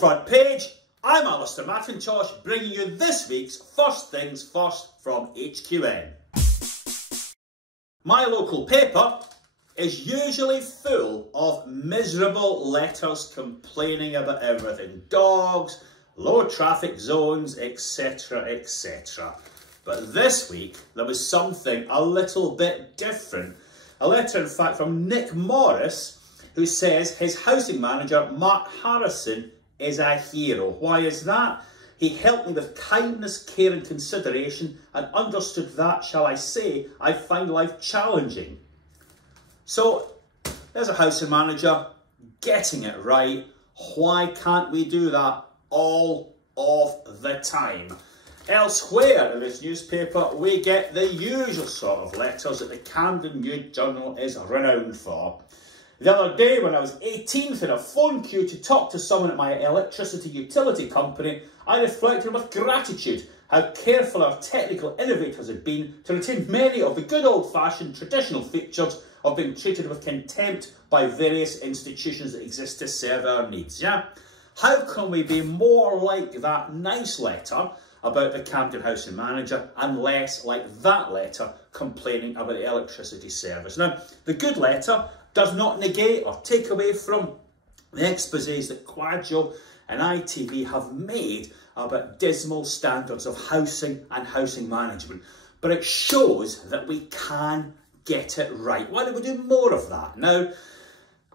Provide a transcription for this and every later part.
front page, I'm Alistair McIntosh, bringing you this week's First Things First from HQN. My local paper is usually full of miserable letters complaining about everything. Dogs, low traffic zones, etc, etc. But this week, there was something a little bit different. A letter, in fact, from Nick Morris, who says his housing manager, Mark Harrison, is a hero. Why is that? He helped me with kindness, care and consideration and understood that, shall I say, I find life challenging. So, there's a housing manager getting it right. Why can't we do that all of the time? Elsewhere in this newspaper, we get the usual sort of letters that the Camden New Journal is renowned for. The other day, when I was 18th in a phone queue to talk to someone at my electricity utility company, I reflected with gratitude how careful our technical innovators had been to retain many of the good old-fashioned traditional features of being treated with contempt by various institutions that exist to serve our needs, yeah? How can we be more like that nice letter about the Camden housing manager and less like that letter complaining about the electricity service? Now, the good letter does not negate or take away from the exposés that Quadro and ITV have made about dismal standards of housing and housing management. But it shows that we can get it right. Why don't we do more of that? Now,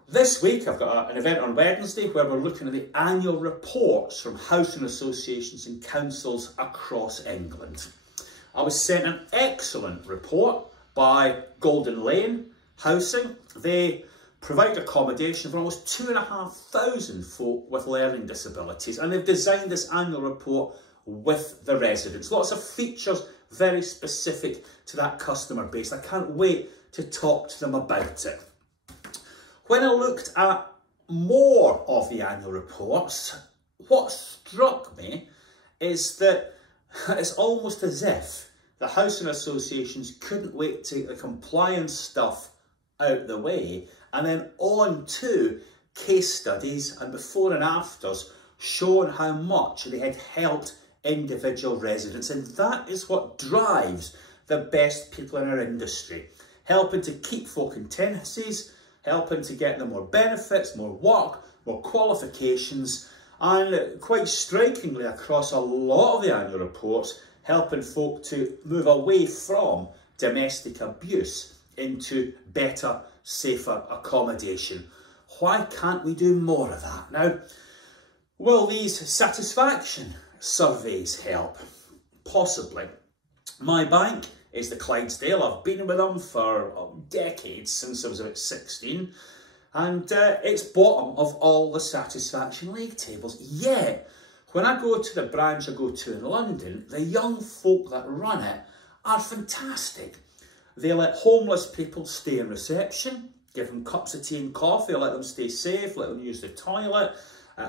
this week I've got an event on Wednesday where we're looking at the annual reports from housing associations and councils across England. I was sent an excellent report by Golden Lane Housing. They provide accommodation for almost 2,500 folk with learning disabilities, and they've designed this annual report with the residents. Lots of features very specific to that customer base. I can't wait to talk to them about it. When I looked at more of the annual reports, what struck me is that it's almost as if the housing associations couldn't wait to get the compliance stuff out the way and then on to case studies and before and afters showing how much they had helped individual residents. And that is what drives the best people in our industry, helping to keep folk in tenancies, helping to get them more benefits, more work, more qualifications, and quite strikingly across a lot of the annual reports, helping folk to move away from domestic abuse into better, safer accommodation. Why can't we do more of that? Now, will these satisfaction surveys help? Possibly. My bank is the Clydesdale. I've been with them for decades, since I was about 16, and it's bottom of all the satisfaction league tables. Yet, when I go to the branch I go to in London, the young folk that run it are fantastic. They let homeless people stay in reception, give them cups of tea and coffee, let them stay safe, let them use the toilet.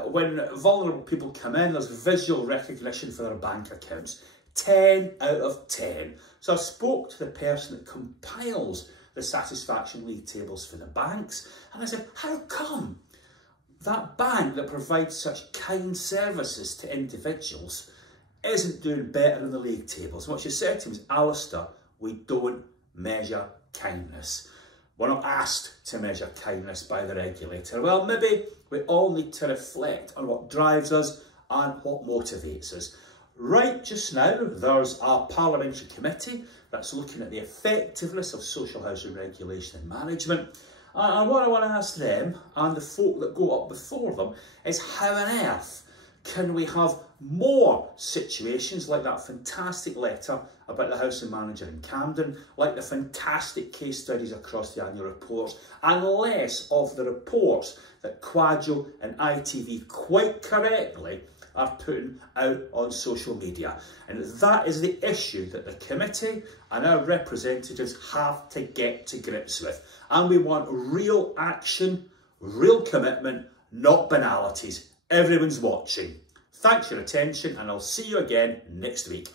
When vulnerable people come in, there's visual recognition for their bank accounts. 10 out of 10. So I spoke to the person that compiles the satisfaction league tables for the banks, and I said, how come that bank that provides such kind services to individuals isn't doing better in the league tables? And what she said to me is, Alistair, we don't measure kindness. We're not asked to measure kindness by the regulator. Well, maybe we all need to reflect on what drives us and what motivates us. Right just now, there's a parliamentary committee that's looking at the effectiveness of social housing regulation and management. And what I want to ask them and the folk that go up before them is how on earth can we have more situations like that fantastic letter about the housing manager in Camden, like the fantastic case studies across the annual reports, and less of the reports that Quadro and ITV quite correctly are putting out on social media. And that is the issue that the committee and our representatives have to get to grips with. And we want real action, real commitment, not banalities. Everyone's watching. Thanks for your attention, and I'll see you again next week.